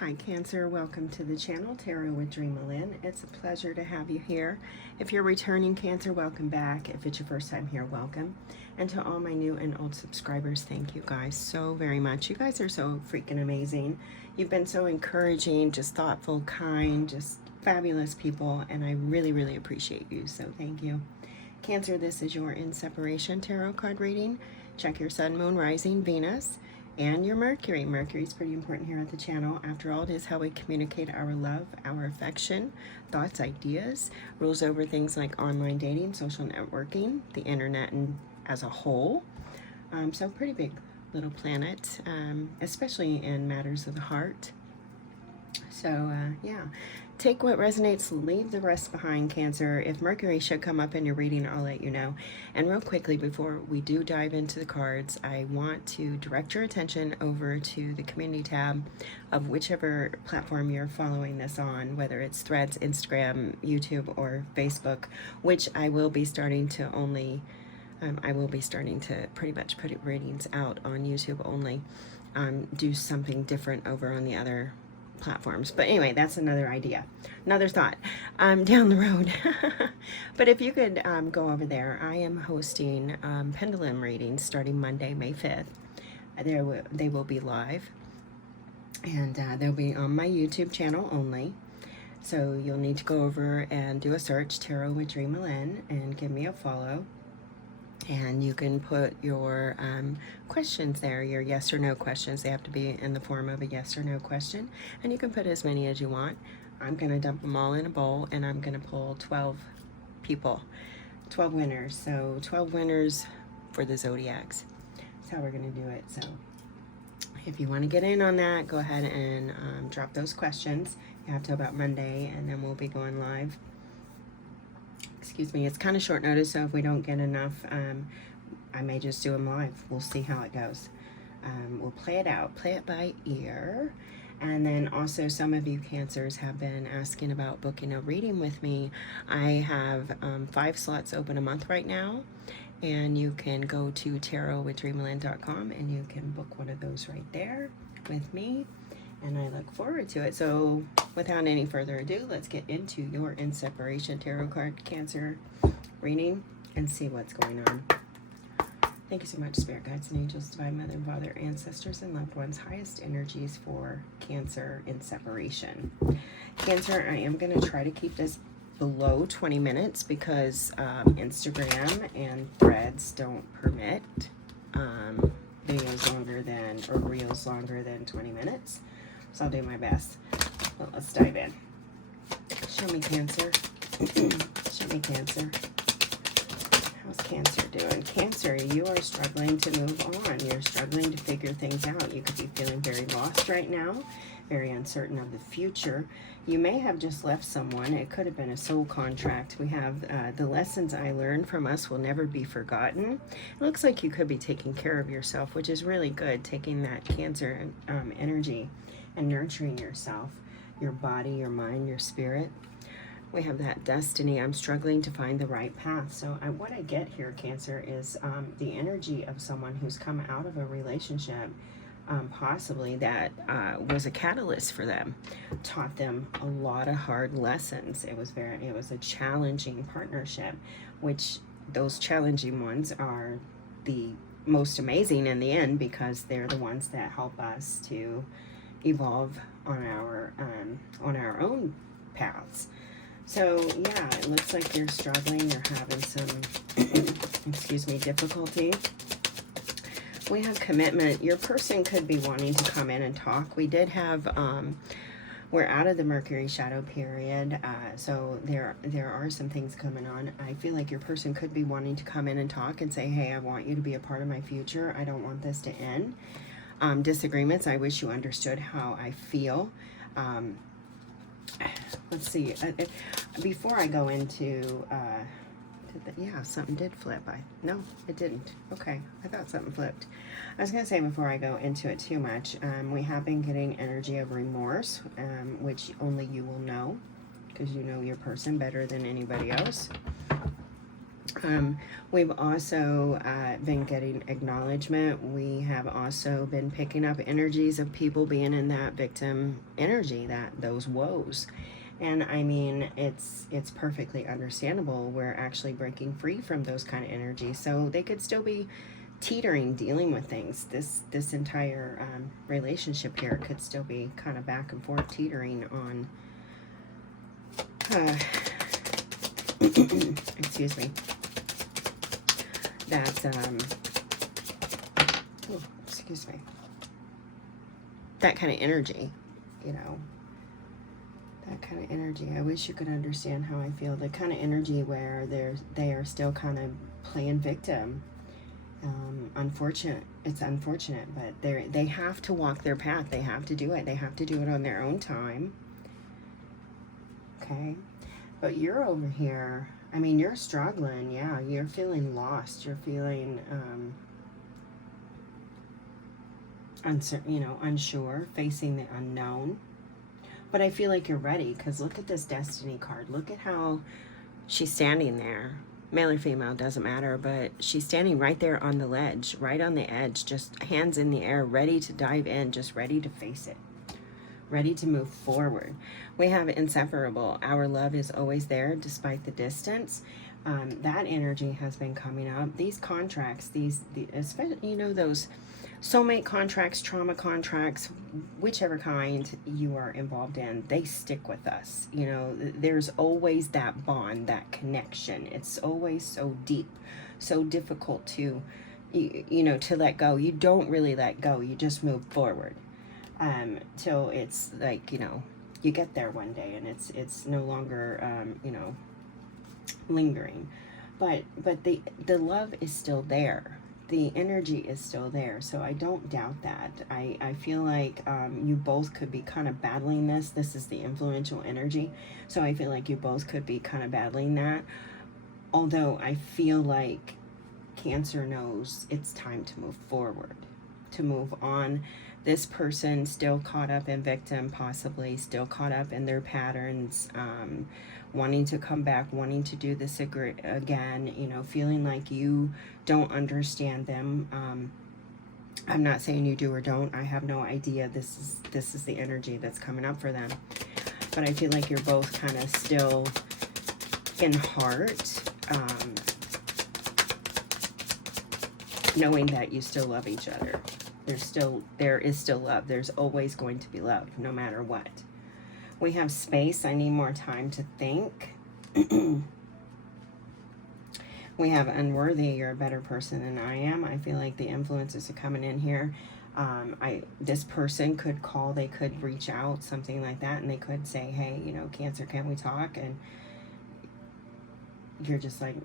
Hi Cancer, welcome to the channel, Tarot with DreamaLynn. It's a pleasure to have you here. If you're returning Cancer, welcome back. If it's your first time here, welcome. And to all my new and old subscribers, thank you guys so very much. You guys are so freaking amazing. You've been so encouraging, just thoughtful, kind, just fabulous people, and I really, really appreciate you, so thank you. Cancer, this is your In Separation Tarot card reading. Check your Sun, Moon, Rising, Venus, and your Mercury. Mercury is pretty important here at the channel. After all, it is how we communicate our love, our affection, thoughts, ideas, rules over things like online dating, social networking, the internet and as a whole. So pretty big little planet, especially in matters of the heart. So yeah, take what resonates, leave the rest behind, Cancer. If Mercury should come up in your reading, I'll let you know. And real quickly, before we do dive into the cards, I want to direct your attention over to the community tab of whichever platform you're following this on, whether it's Threads, Instagram, YouTube, or Facebook, which I will be starting to pretty much put readings out on YouTube only. Do something different over on the other platforms. But anyway, that's another idea, another thought down the road. But if you could go over there, I am hosting pendulum readings starting Monday, May 5th. They will be live, and they'll be on my YouTube channel only. So you'll need to go over and do a search, Tarot with DreamaLynn, and give me a follow. And you can put your questions there, your yes or no questions. They have to be in the form of a yes or no question. And you can put as many as you want. I'm going to dump them all in a bowl, and I'm going to pull 12 people, 12 winners. So 12 winners for the zodiacs. That's how we're going to do it. So if you want to get in on that, go ahead and drop those questions. You have till about Monday, and then we'll be going live. Excuse me, it's kind of short notice, so if we don't get enough, I may just do them live. We'll see how it goes. We'll play it out, play it by ear. And then also, some of you Cancers have been asking about booking a reading with me. I have 5 slots open a month right now, and you can go to tarotwithdreamland.com and you can book one of those right there with me. And I look forward to it. So without any further ado, let's get into your In Separation Tarot card Cancer reading and see what's going on. Thank you so much, Spirit Guides and Angels, Divine Mother and Father, Ancestors and Loved Ones. Highest energies for Cancer in separation. Cancer, I am going to try to keep this below 20 minutes because Instagram and Threads don't permit videos longer than, or reels longer than 20 minutes. So I'll do my best. But let's dive in. Show me, Cancer. Show me, Cancer. How's Cancer doing? Cancer, you are struggling to move on. You're struggling to figure things out. You could be feeling very lost right now, very uncertain of the future. You may have just left someone. It could have been a soul contract. We have the lessons I learned from us will never be forgotten. It looks like you could be taking care of yourself, which is really good, taking that Cancer energy and nurturing yourself, your body, your mind, your spirit. We have that Destiny. I'm struggling to find the right path. So what I get here, Cancer, is the energy of someone who's come out of a relationship, possibly that was a catalyst for them, taught them a lot of hard lessons. It was a challenging partnership, which those challenging ones are the most amazing in the end, because they're the ones that help us to evolve on our own paths. So yeah, it looks like you're struggling. You're having some excuse me, difficulty. We have commitment. Your person could be wanting to come in and talk. We did have we're out of the Mercury shadow period, so there are some things coming on. I feel like your person could be wanting to come in and talk and say, hey, I want you to be a part of my future. I don't want this to end. Disagreements, I wish you understood how I feel. Let's see, before I go into yeah, something did flip. No, it didn't. Okay, I thought something flipped. I was gonna say, before I go into it too much, we have been getting energy of remorse, which only you will know, because you know your person better than anybody else. We've also been getting acknowledgement. We have also been picking up energies of people being in that victim energy, that those woes. And I mean, it's perfectly understandable. We're actually breaking free from those kind of energies. So they could still be teetering, dealing with things. This entire relationship here could still be kind of back and forth, teetering on. Excuse me. That oh, excuse me. That kind of energy, you know. That kind of energy. I wish you could understand how I feel. The kind of energy where they are still kind of playing victim. Unfortunate. It's unfortunate, but they have to walk their path. They have to do it. They have to do it on their own time. Okay, but you're over here. I mean, you're struggling. Yeah, you're feeling lost. You're feeling uncertain. You know, unsure, facing the unknown. But I feel like you're ready, because look at this Destiny card. Look at how she's standing there. Male or female, doesn't matter, but she's standing right there on the ledge, right on the edge, just hands in the air, ready to dive in, just ready to face it, ready to move forward. We have inseparable. Our love is always there despite the distance. That energy has been coming up. These contracts, especially, you know, those soulmate contracts, trauma contracts, whichever kind you are involved in, they stick with us. You know, there's always that bond, that connection. It's always so deep, so difficult to, you know, to let go. You don't really let go. You just move forward till it's like, you know, you get there one day and it's no longer, you know, lingering. But the love is still there. The energy is still there, so I don't doubt that. I feel like you both could be kind of battling this. This is the influential energy, so I feel like you both could be kind of battling that. Although I feel like Cancer knows it's time to move forward, to move on. This person still caught up in victim, possibly still caught up in their patterns, wanting to come back, wanting to do this again, you know, feeling like you don't understand them. I'm not saying you do or don't. I have no idea. This is the energy that's coming up for them. But I feel like you're both kind of still in heart, knowing that you still love each other. There is still love. There's always going to be love, no matter what. We have space. I need more time to think. We have unworthy. You're a better person than I am. I feel like the influences are coming in here. This person could call, they could reach out, something like that, and they could say, hey, you know, Cancer, can we talk? And you're just like,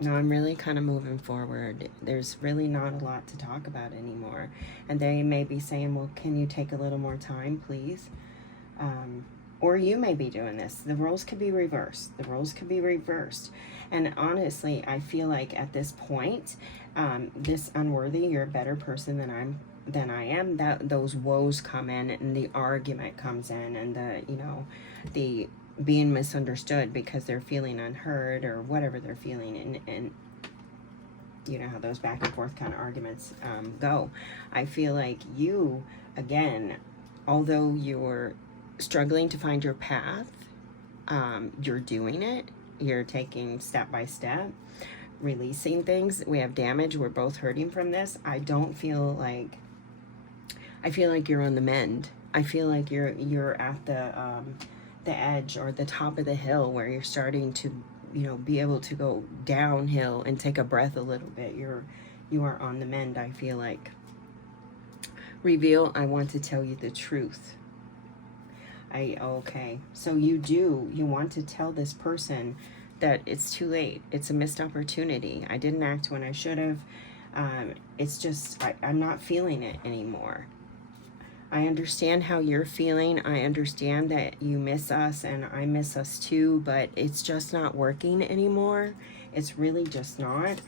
no, I'm really kind of moving forward. There's really not a lot to talk about anymore. And they may be saying, well, can you take a little more time, please? Or you may be doing this. The roles could be reversed. The roles could be reversed. And honestly, I feel like at this point, this unworthy, you're a better person than I am, that those woes come in and the argument comes in and the, you know, the being misunderstood because they're feeling unheard or whatever they're feeling, and you know how those back and forth kind of arguments go. I feel like you, again, although you're struggling to find your path, you're doing it. You're taking step by step, releasing things. We have damage. We're both hurting from this. I don't feel like, I feel like you're on the mend. I feel like you're at the edge or the top of the hill where you're starting to, you know, be able to go downhill and take a breath a little bit. You are on the mend, I feel like. Reveal, I want to tell you the truth. Okay, so you want to tell this person that it's too late. It's a missed opportunity. I didn't act when I should have. It's just, I'm not feeling it anymore. I understand how you're feeling. I understand that you miss us and I miss us too, but it's just not working anymore. It's really just not.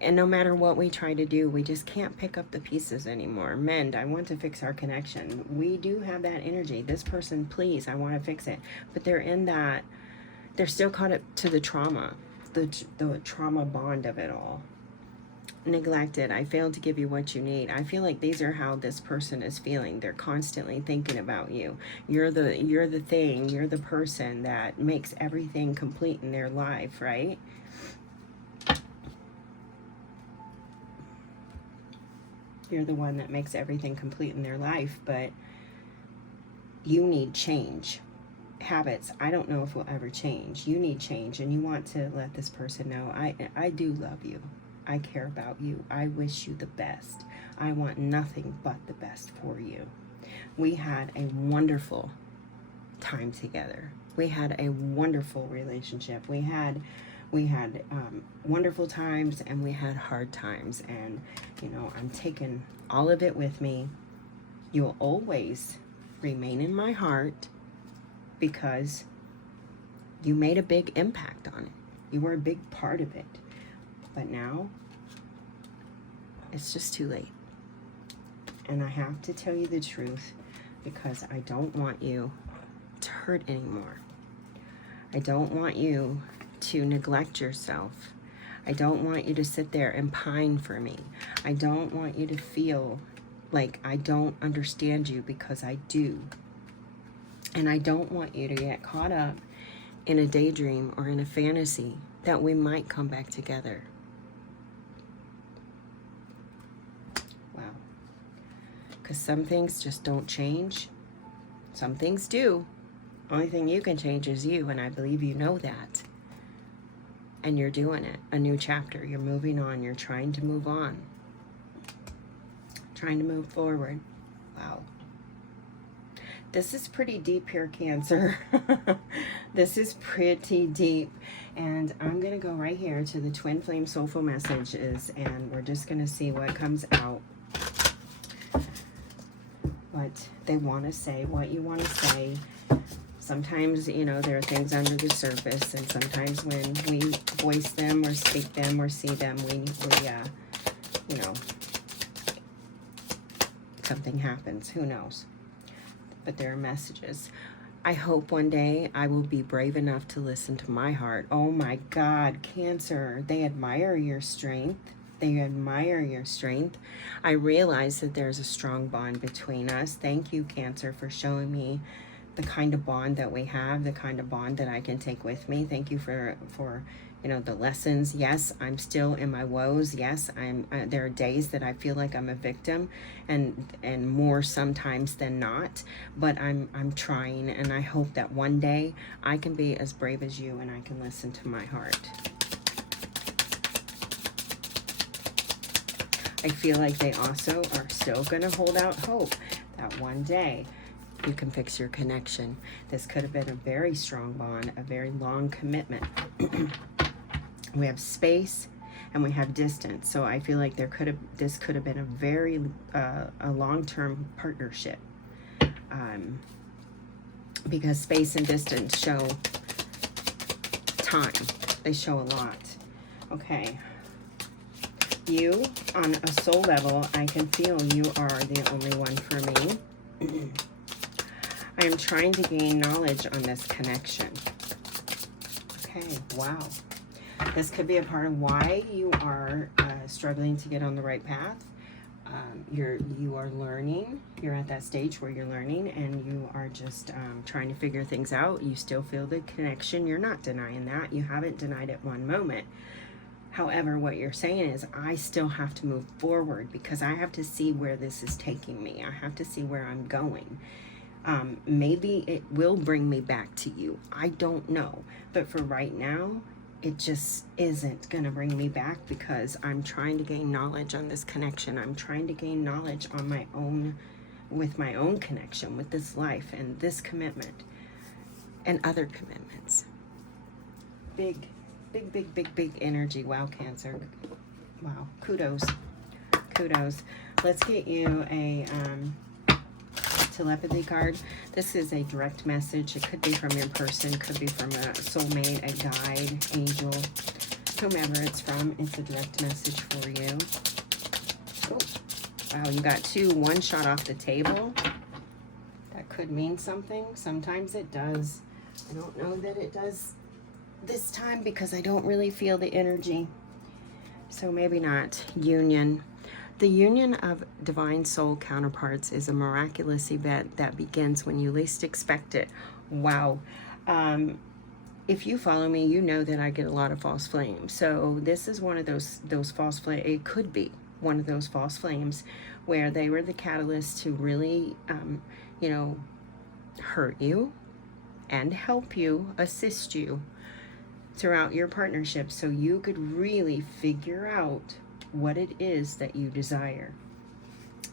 And no matter what we try to do, we just can't pick up the pieces anymore. Mend, I want to fix our connection. We do have that energy. This person, please, I want to fix it. But they're in that They're still caught up to the trauma, the trauma bond of it all. Neglected. I failed to give you what you need. I feel like these are how this person is feeling. They're constantly thinking about you. You're the thing, you're the person that makes everything complete in their life, right? You're the one that makes everything complete in their life, but you need change. Habits, I don't know if will ever change. You need change, and you want to let this person know, I do love you. I care about you. I wish you the best. I want nothing but the best for you. We had a wonderful time together. We had a wonderful relationship. We had wonderful times, and we had hard times. And, you know, I'm taking all of it with me. You'll always remain in my heart because you made a big impact on it. You were a big part of it. But now, it's just too late. And I have to tell you the truth because I don't want you to hurt anymore. I don't want you to neglect yourself. I don't want you to sit there and pine for me. I don't want you to feel like I don't understand you, because I do. And I don't want you to get caught up in a daydream or in a fantasy that we might come back together. Wow. Because some things just don't change. Some things do. Only thing you can change is you, and I believe you know that. And you're doing it. A new chapter. You're moving on. You're trying to move on. Trying to move forward. Wow. This is pretty deep here, Cancer. This is pretty deep. And I'm going to go right here to the Twin Flame Soulful Messages, and we're just going to see what comes out. What they want to say, what you want to say. Sometimes, you know, there are things under the surface, and sometimes when we voice them or speak them or see them, we you know, something happens. Who knows? But there are messages. I hope one day I will be brave enough to listen to my heart. Oh my God, Cancer, they admire your strength. They admire your strength. I realize that there's a strong bond between us. Thank you, Cancer, for showing me the kind of bond that we have, the kind of bond that I can take with me. Thank you for you know, the lessons. Yes, I'm still in my woes. Yes, there are days that I feel like I'm a victim, and more sometimes than not. But I'm trying, and I hope that one day I can be as brave as you, and I can listen to my heart. I feel like they also are still going to hold out hope that one day you can fix your connection. This could have been a very strong bond, a very long commitment. We have space and we have distance. So I feel like this could have been a very a long-term partnership. Because space and distance show time. They show a lot. Okay. You, on a soul level, I can feel you are the only one for me. I am trying to gain knowledge on this connection. Okay, wow. This could be a part of why you are struggling to get on the right path. You are learning. You're at that stage where you're learning, and you are just trying to figure things out. You still feel the connection. You're not denying that. You haven't denied it one moment. However, what you're saying is, I still have to move forward because I have to see where this is taking me. I have to see where I'm going. Maybe it will bring me back to you. I don't know. But for right now, it just isn't going to bring me back because I'm trying to gain knowledge on this connection. I'm trying to gain knowledge on my own, with my own connection, with this life and this commitment and other commitments. Big energy. Wow, Cancer. Wow. Kudos. Let's get you a telepathy card. This is a direct message. It could be from your person, could be from a soulmate, a guide, angel, whomever it's from. It's a direct message for you. Oh, wow, you got one shot off the table. That could mean something. Sometimes it does. I don't know that it does this time because I don't really feel the energy. So maybe not. Union. The union of divine soul counterparts is a miraculous event that begins when you least expect it. Wow. If you follow me, you know that I get a lot of false flames. So this is one of those false flames. It could be one of those false flames where they were the catalyst to really, you know, hurt you and help you, assist you throughout your partnership so you could really figure out what it is that you desire.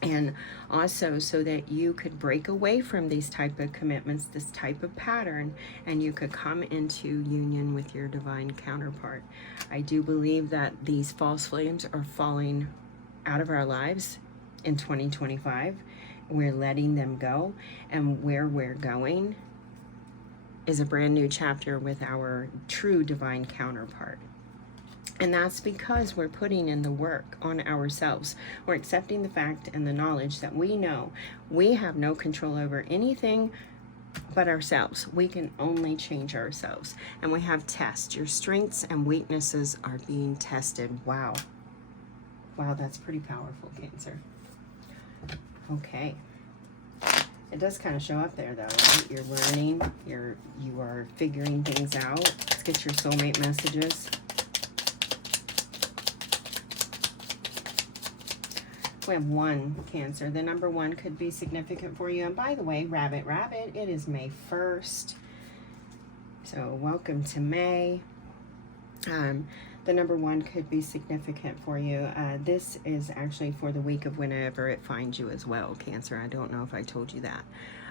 And also so that you could break away from these type of commitments, this type of pattern, and you could come into union with your divine counterpart. I do believe that these false flames are falling out of our lives in 2025. We're letting them go, and where we're going is a brand new chapter with our true divine counterpart. And that's because we're putting in the work on ourselves. We're accepting the fact and the knowledge that we know we have no control over anything but ourselves. We can only change ourselves. And we have tests. Your strengths and weaknesses are being tested. Wow. Wow, that's pretty powerful, Cancer. Okay. It does kind of show up there, though, right? You're learning. You are figuring things out. Let's get your soulmate messages. We have 1, Cancer. The number 1 could be significant for you. And by the way, rabbit, it is May 1st. So welcome to May. The number 1 could be significant for you. This is actually for the week of whenever it finds you as well, Cancer. I don't know if I told you that.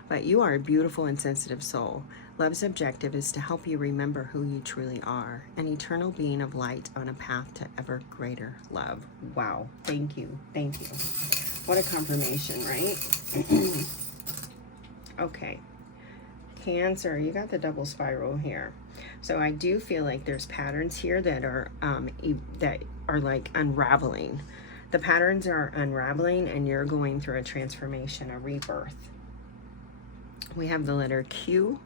But you are a beautiful and sensitive soul. Love's objective is to help you remember who you truly are, an eternal being of light on a path to ever greater love. Wow. Thank you. Thank you. What a confirmation, right? Okay. Cancer, you got the double spiral here. So I do feel like there's patterns here that are like unraveling. The patterns are unraveling and you're going through a transformation, a rebirth. We have the letter Q,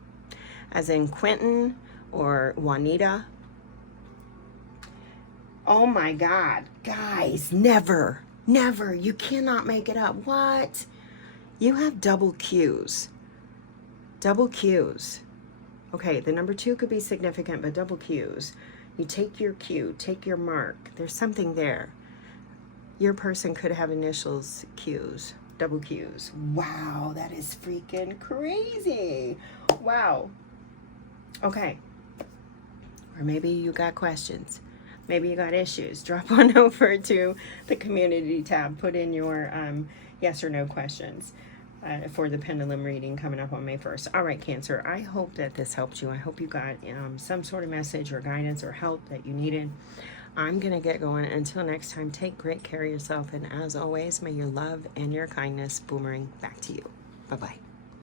as in Quentin or Juanita. Oh my God, guys, never, you cannot make it up. What? You have double Qs. Double Qs. Okay, the number 2 could be significant, but double Qs. You take your Q, take your mark. There's something there. Your person could have initials Qs, double Qs. Wow, that is freaking crazy. Wow. Okay. Or maybe you got questions. Maybe you got issues. Drop on over to the community tab. Put in your yes or no questions. For the pendulum reading coming up on May 1st. All right, Cancer, I hope that this helped you. I hope you got some sort of message or guidance or help that you needed. I'm going to get going. Until next time, take great care of yourself. And as always, may your love and your kindness boomerang back to you. Bye-bye.